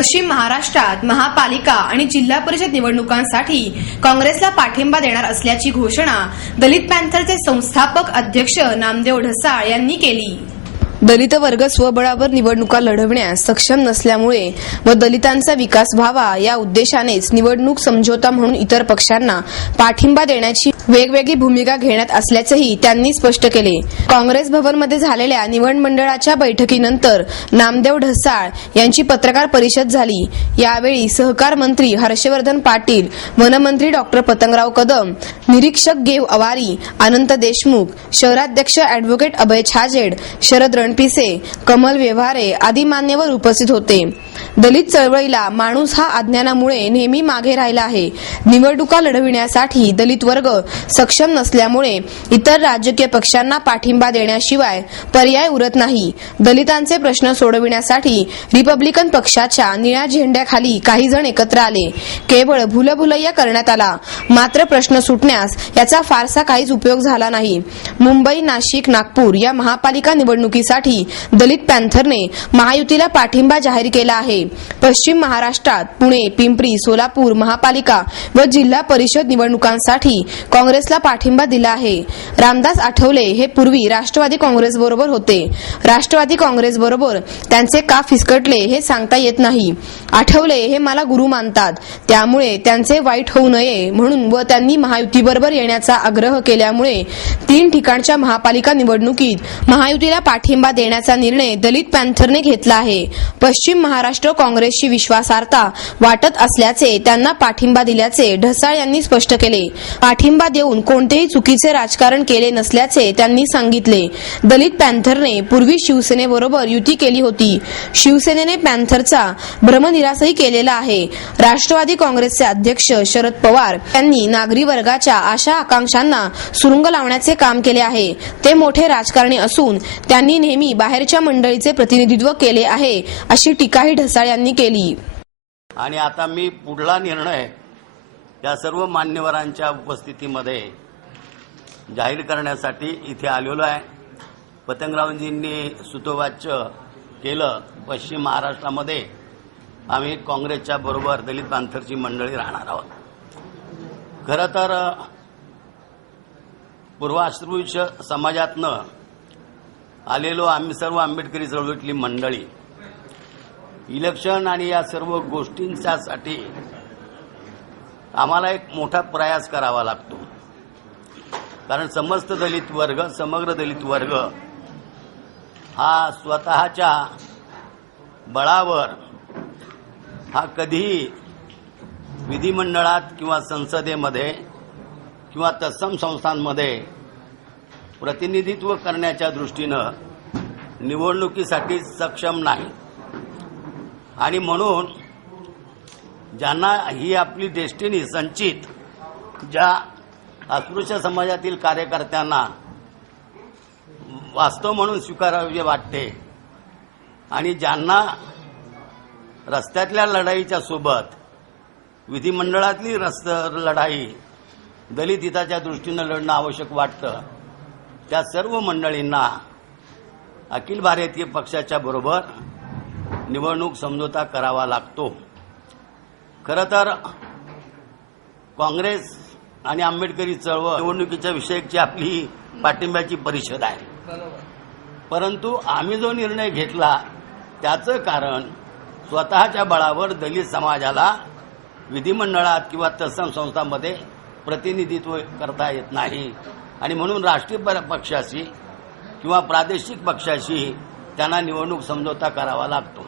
पश्चिम महाराष्ट्रात महापालिका आणि जिल्हा परिषद निवडणुकांसाठी काँग्रेसला पाठिंबा देणार असल्याची घोषणा दलित पॅंथरचे संस्थापक अध्यक्ष नामदेव ढसाळ यांनी केली। दलित वर्ग स्वबळावर निवडणुका लढवण्यास सक्षम नसल्यामुळे व दलितांचा विकास व्हावा या उद्देशानेच निवडणूक समझोता म्हणून इतर पक्षांना पाठिंबा देण्याची वेगवेगळी भूमिका घेण्यात असल्याचेही त्यांनी स्पष्ट केले। काँग्रेस भवनमध्ये झालेल्या निवड मंडळाच्या बैठकीनंतर नामदेव ढसाळ यांची पत्रकार परिषद झाली। यावेळी सहकार मंत्री हर्षवर्धन पाटील, वनमंत्री डॉक्टर पतंगराव कदम, निरीक्षक गेव अवारी, अनंत देशमुख, शहराध्यक्ष ॲडव्होकेट अभय छाजेड, शरद रणपिसे, कमल व्यवहारे आदी मान्यवर उपस्थित होते। दलित चळवळीला माणूस हा अज्ञानामुळे नेहमी मागे राहिला आहे। निवडणुका लढविण्यासाठी दलित वर्ग सक्षम नसल्यामुळे इतर राजकीय पक्षांना पाठिंबा देण्याशिवाय पर्याय उरत नाही। दलितांचे प्रश्न सोडविण्यासाठी रिपब्लिकन पक्षाच्या निळ्या झेंड्याखाली काही जण एकत्र आले। केवळ भुलभुलैया करण्यात आला, मात्र प्रश्न सुटण्यास याचा फारसा काहीच उपयोग झाला नाही। मुंबई, नाशिक, नागपूर या महापालिका निवडणुकीसाठी दलित पॅंथरने महायुतीला पाठिंबा जाहीर केला आहे। पश्चिम महाराष्ट्रात पुणे, पिंपरी, सोलापूर महापालिका व जिल्हा परिषद निवडणुकांसाठी काँग्रेसला पाठिंबा दिला आहे। रामदास आठवले हे पूर्वी राष्ट्रवादी काँग्रेस बरोबर होते। राष्ट्रवादी काँग्रेस बरोबर त्यांचे का फिसकटले हे सांगता येत नाही। आठवले हे मला गुरु मानतात, त्यामुळे त्यांचे वाईट होऊ नये म्हणून व त्यांनी महायुतीबरोबर येण्याचा आग्रह केल्यामुळे 3 ठिकाणच्या महापालिका निवडणुकीत महायुतीला पाठिंबा देण्याचा निर्णय दलित पॅंथरने घेतला आहे। पश्चिम महाराष्ट्र काँग्रेसची विश्वासार्हता वाटत असल्याचे त्यांना पाठिंबा दिल्याचे ढसाळ यांनी स्पष्ट केले। पाठिंबा देऊन कोणतेही चुकीचे राजकारण केले नसल्याचे त्यांनी सांगितले। दलित पॅंथरने पूर्वी शिवसेनेबरोबर युती केली होती। शिवसेनेने पॅंथरचा भ्रमनिरासही केलेला आहे। राष्ट्रवादी काँग्रेसचे अध्यक्ष शरद पवार यांनी नागरी वर्गाच्या आशा आकांक्षांना सुरुंग लावण्याचे काम केले आहे। ते मोठे राजकारणी असून त्यांनी नेहमी बाहेरच्या मंडळीचे प्रतिनिधित्व केले आहे, अशी टीकाही ढसाळ यांनी केली। आणि आता मी पुढला निर्णय या सर्व मान्यवरांच्या उपस्थितीमध्ये जाहीर करण्यासाठी इथे आलेलो आहे। पतंगरावजींनी सुतोवाच्य केलं, पश्चिम महाराष्ट्रामध्ये आम्ही काँग्रेसच्या बरोबर दलित पॅंथरची मंडळी राहणार आहोत। खरं तर पूर्वाश्रमीय समाजातनं आलेलो आम्ही सर्व आंबेडकरी चळवळीतली मंडळी इलेक्शन आणि या सर्व गोष्टींसाठी आम्हाला एक मोठा प्रयास करावा लागतो, कारण समस्त दलित वर्ग, समग्र दलित वर्ग हा स्वतःच्या बळावर हा कधीही विधिमंडळात किंवा संसदेमध्ये किंवा तत्सम संस्थांमध्ये प्रतिनिधित्व करण्याच्या दृष्टीनं निवडणुकीसाठी सक्षम नाही। आणि म्हणून ज्यांना ही आपली डेस्टिनी संचित, ज्या अस्पृश्य समाजातील कार्यकर्त्यांना वास्तव म्हणून स्वीकारावे वाटते आणि ज्यांना रस्त्यातल्या लढाईच्या सोबत विधिमंडळातली लढाई दलित हिताच्या दृष्टीनं लढणं आवश्यक वाटतं, त्या सर्व मंडळींना अखिल भारतीय पक्षाच्या बरोबर निवडणूक समझोता करावा लागतो। खरं तर काँग्रेस आणि आंबेडकरी चळवळ निवडणुकीच्या विषयीची आपली पाठिंब्याची परिषद आहे, परंतु आम्ही जो निर्णय घेतला त्याचं कारण स्वतःच्या बळावर दलित समाजाला विधिमंडळात किंवा तत्सम संस्थांमध्ये प्रतिनिधित्व करता येत नाही आणि म्हणून राष्ट्रीय पक्षाशी किंवा प्रादेशिक पक्षाशी त्यांना निवडणूक समझोता करावा लागतो।